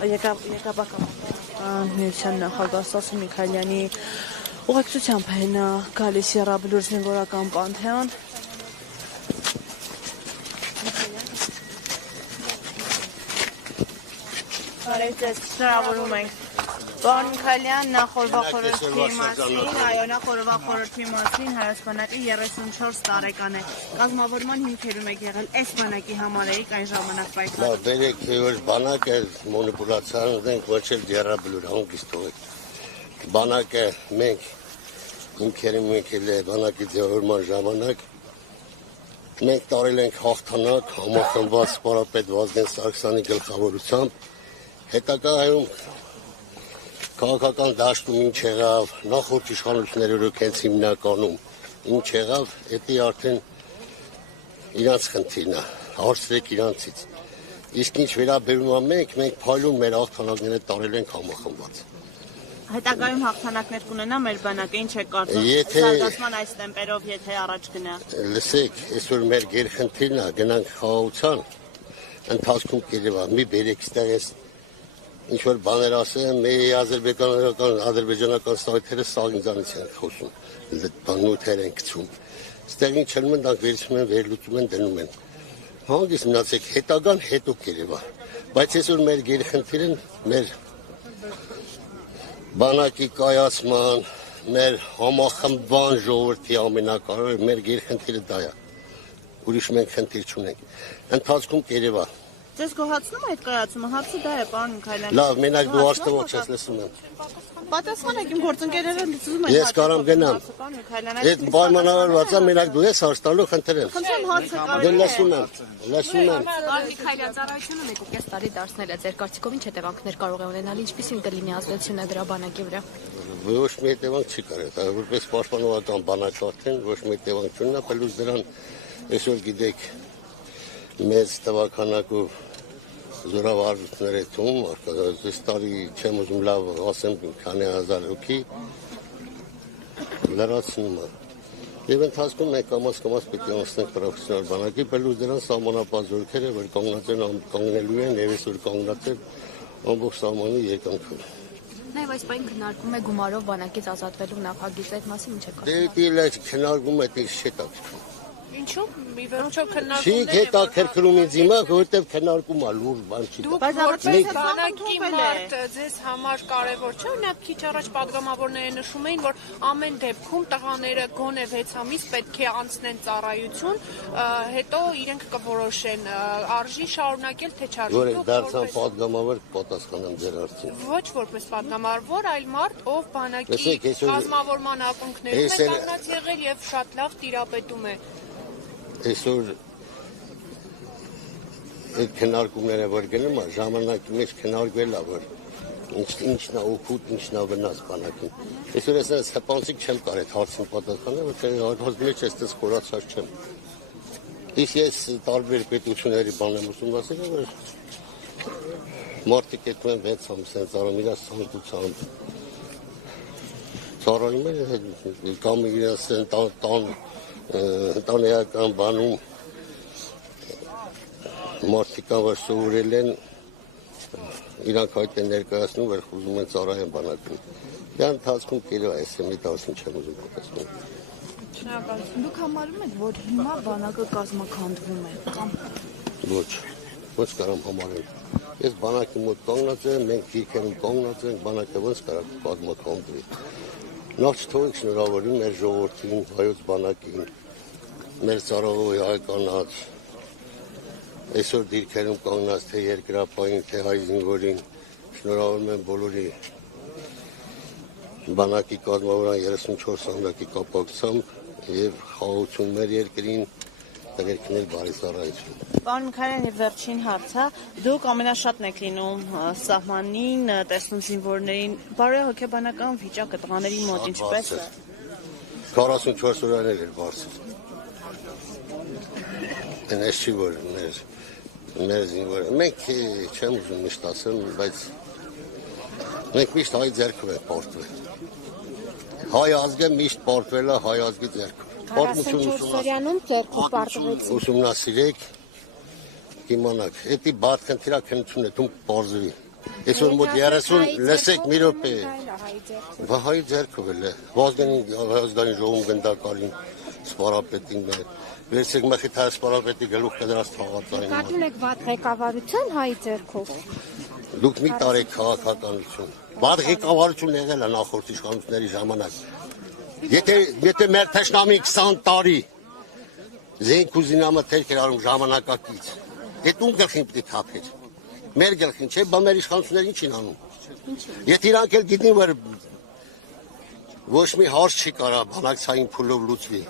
Եկաբակական միության նախագահ Ստասի Միքայելյանի ուղեկցությամբ են գալիս եռաբլուր զինվորական պանթեոն։ Շնորհավորում ենք պարոն Միքայելյան, նախորդ խորհրդի մասին, Հայոց բանակի 34 տարեկան է։ Կազմավորման հիմքերում եք եղել, այս բանակի համար էիք այն ժամանակ պայքարում։ Բերեք որ բանակը մոնոպոլացիան ունենք ոչ էլ եռաբլուր հանգիստ թողեք։ Բանակը մենք հիմքերում եկել է բանակի ձևավորման ժամանակ մենք տարել ենք հաղթանակ համախմբված սպորապետ Վազգեն Սարգսյանի գլխավորությամբ հետագայում քաղաքական դաշտում ինչ եղավ, նախորդ իշխանությունները հենց հիմնականում ինչ եղավ, դա արդեն իրանց խնդիրն է, հարցրեք իրանցից։ Իսկ ինչ վերաբերում է մենք փայլում մեր հաղթանակները տարել ենք համախմբված։ Հետագայում հաղթանակներ կունենա մեր բանակը, ինչ է կարծում զարգացման այս տեմպերով, եթե առաջ գնա։ Լսեք, այսօր մեր գերխնդիրն է, գնանք խաղաղության ընթացքում կերևա, մի բերեք ստեղ ինչ որ բաներ ասեմ, մեր ադրբեջանական սայթերը սաղ ինձանից են խոսում, նյութեր են գցում։ Ստեղ ինչ են մնանք վերցում են, վերլուծում են, դնում են։ Հանգիստ մնացեք, հետագան հետո կերևա։ Բայց այսօր մեր գերխնդիրն մեր բանակի կայացման, մեր համախմբման ժողովրդի ամենակարևորը մեր գերխնդիրը դա է։ Ուրիշ մենք խնդիր չունենք։ Ընթացքում կերևա։ Ձեզ գոհացնում է այդ կայացումը, հարցը դա է, պարոն Միքայելյան։ Լավ, մենակ դու աստված ես լսում եմ։ Պատասխանեք, իմ գործընկերները լսում են։ Ես կարամ գնամ։ Այդ պայմանավորված է, մենակ դու ես հարց տալու խնդրեմ։ Խնդրեմ հարցը կարելի է։ Դե լսում եմ։ Պարոն Միքայելյան, ծառայությունը 1.5 տարի դարձնել է, ձեր կարծիքով ինչ հետևանքներ կարող է ունենալ, ինչպիսին կլինի ազդեցությունը դրա բանակի վրա։ Ոչ մի հետևանք չի կարող, որպես պաշտպանողական բանակ արդեն ոչ մի հետևանք չունենա, պլյուս դրան այսօր գիտեք մեծ տվականակով զորավարժություններ է թվում, այս տարի չեմ ուզում լավ ասեմ քանի հազար հոգի լրացնում է։ Եվ ընթացքում մենք կամաց պիտի անցնենք պրոֆեսիոնալ բանակի, պլյուս դրան սահմանապահ զորքերը, որ կանգնելու են եւ այսօր կանգնած են ամբողջ սահմանի երկայնքում։ Նաև այս պայն քննարկում է գումարով բանակից ազատվելու նախագիծ, այդ մասին ինչ է կարծում։ Դե քննարկում է դե շետա։ Ինչու՞ մի վերջո քննարկում։ Չի հետաքրքրում ինձ հիմա, որովհետև քննարկում է լուրջ բան չի։ Բայց որպես բանակի մարդ ձեզ համար կարևոր չէ, օրինակ քիչ առաջ падգամավորները նշում էին, որ ամեն դեպքում տղաները գոնե 6 ամիս պետք է անցնեն ծառայություն, հետո իրենք կորոշեն արժի շարունակել թե չարժի։ Որ դարձան падգամավոր պատասխանեմ ձեր հարցին։ Ոչ որպես падգամավոր, այլ մարդ, ով բանակի կազմավորման ակունքներում է կանգնած եղել եւ շատ լավ տիրապետում է։ Այսօր այդ քննարկումները որ գնում է, ժամանակի մեջ քննարկվել է, որ ինչն է օգուտ, ինչն է վնաս բանակին։ Այսօր ես հպանցիկ չեմ կարող այդ հարցին պատասխանել, որտեղ մեջ այստեղ խորացած չեմ։ Իսկ ես տարբեր պետությունների բան եմ ուսումնասիրել, որ մարդիկ այդքան 6 ամիս են ծառայում իրաց ցանկությամբ։ Ծառայում են կամ իրաց ընտանեկան բանում մարդիկ որ սովորել են իրանք այդ են ներկայացնում, որ ուզում են ծառայեն բանակին։ Դա ընթացքում կերևա այս մի տասին չեմ ուզում պատասխանել։ Շնորհակալություն։ Դուք համարում եք, որ հիմա բանակը կազմաքանդվում է կամ ոչ կարամ համարել։ Ես բանակի մոտ կանգնած եմ, մենք դիրքերում կանգնած ենք, բանակը ոնց կարող կազմաքանդվի։ Նախ չթողեք շնորհավորում մեր ժողովրդին, հայոց բանակին, մեր ծառայողի հայկանաց, այսօր դիրքերում կանգնած թե երկրապահին, թե հայ զինվորին, շնորհավորում եմ բոլորի բանակի կազմավորման 34 ամյակի կապակցությամբ եւ խաղաղություն մեր երկրին, տղերքներ բարի ծառայություն։ Պարոն Միքայելյան, եւ վերջին հարցը, դուք ամենաշատն եք լինում սահմանին, տեսնում զինվորներին, բարոյահոգեբանական վիճակը տղաների մոտ ինչպես է։ 44 օրաներ էր բարձր։ Այնպես չի որ մեր զինվորը, մենք չեմ ուզում միշտ ասեմ, բայց մենք միշտ հայ ձեռքով ենք պարտվել։ Հայ ազգը միշտ պարտվել է հայ ազգի ձեռքով։ 44 օրյանում ձեռքով պարտվեցին։ Ուսումնասիրեք, իմանաք, էդի բադ խնդիրա քննություն է, դու պարզվի։ Այսօր մոտ 30 լսեք մի րոպե։ Վահայի ձեռքով էլ է։ Ազգային ժողովում գնդակալին սպարապետին է։ Վերցեք մխիթար սպարապետի գլուխ կդրած թաղածային։ Կատուն եք վատ ղեկավարություն հայի ձեռքով։ Դուք մի տարեք քաղաքականություն։ Վատ ղեկավարություն եղել է նախորդ իշխանությունների ժամանակ։ Եթե մեր թշնամի 20 տարի զենք ու զինամթերք էր արում ժամանակակից, դե տուն գլխին պիտի թափեր։ Մեր գլխին չէ, բա մեր իշխանությունները ինչ են անում։ Եթե իրանք էլ գիտնին, որ ոչ մի հարց չի կարա բանակցային փուլով լուծվի։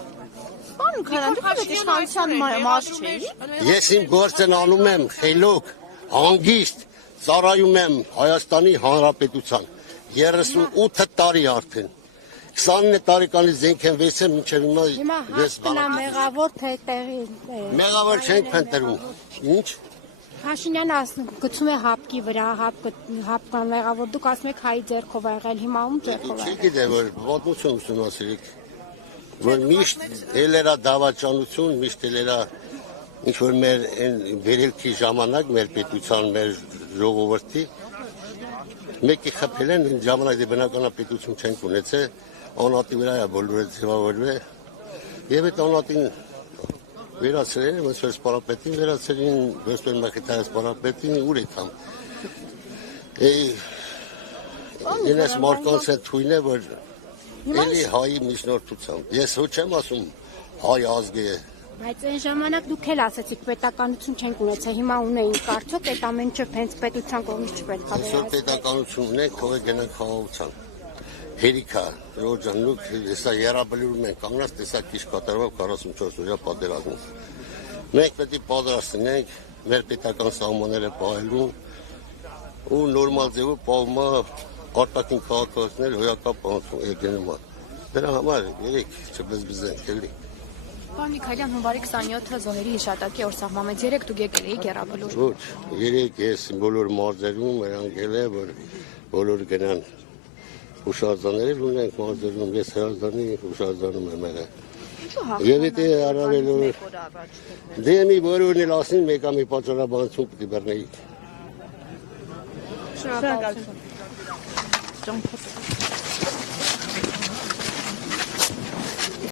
Պարոն Քալան, դուք իշխանության մաս չէի։ Ես իմ գործն անում եմ խելոք, հանգիստ, ծառայում եմ Հայաստանի Հանրապետության 38 տարի արդեն։ 29 տարեկանից զենք եմ վեցել, մինչև Հիմա հաշտնա մեղավոր թե տեղի։ Մեղավոր չենք փնտրում։ Ինչ։ Փաշինյանը գցում է հապկի վրա, հապկան մեղավոր, դուք ասում եք հայի ձեռքով ա եղել, հիմա ում ձեռքով ա եղել։ Չգիտեմ, որ ոտություն ուսումնասիրեք, որ միշտ ելերա դավաճանություն, միշտ ելերա ինչ-որ մեր վերելքի ժամանակ, մեր պետության, մեր ժողովրդի, մեկի խփել են, ժամանակ դե բնականապետություն չենք ունեցել, անատի վրա է բոլորը ձևավորվել, և այդ անատին վերացրել են, ոնց որ սպարապետին վերացրել են, ոնց որ մխիթար սպարապետին, ուր է կամ։ Ինես մարդկանց է թույն է, որ էլի հայի միջնորդությամբ։ Ես ոչ եմ ասում հայ ազգ է։ Բայց այն ժամանակ դուք էլ ասեցիք պետականություն չենք ունեցել, հիմա ունեինք, արդյոք այդ ամեն ինչը հենց պետության կողմից չպետք է Այսօր պետականություն ունենք, թող է գնանք խաղաղության։ Հերիքա, Ռոջան, դուք հեսա երաբլուրում են կանգնած, տեսակ քիչ կատարվող 44 օրյա պատերազմում։ Մենք պետք է պատրաստենք մեր պետական սահմանները պահելու ու նորմալ ձևով պահում արտաքին քաղաքացիներ հոյակապ եկնում։ Դրա համար երեք չբզբզենք էլի։ Պարոն Միքայելյան, հունվարի 27-ը զոհերի հիշատակի օր սահմանվեց, 3 դուք եկել էիք Եռաբլուր։ Ոչ, երեք ես բոլոր մարզերում եղել է, որ բոլոր գնան հուշարձաններ ունենք մարզերում, ես հրազդանի հուշարձանում եմ եղել։ Եվ եթե առավել դե մի բոլորն էլ ասին մեկամի պատճառաբանություն պիտի բռնեիք։ Շնորհակալություն։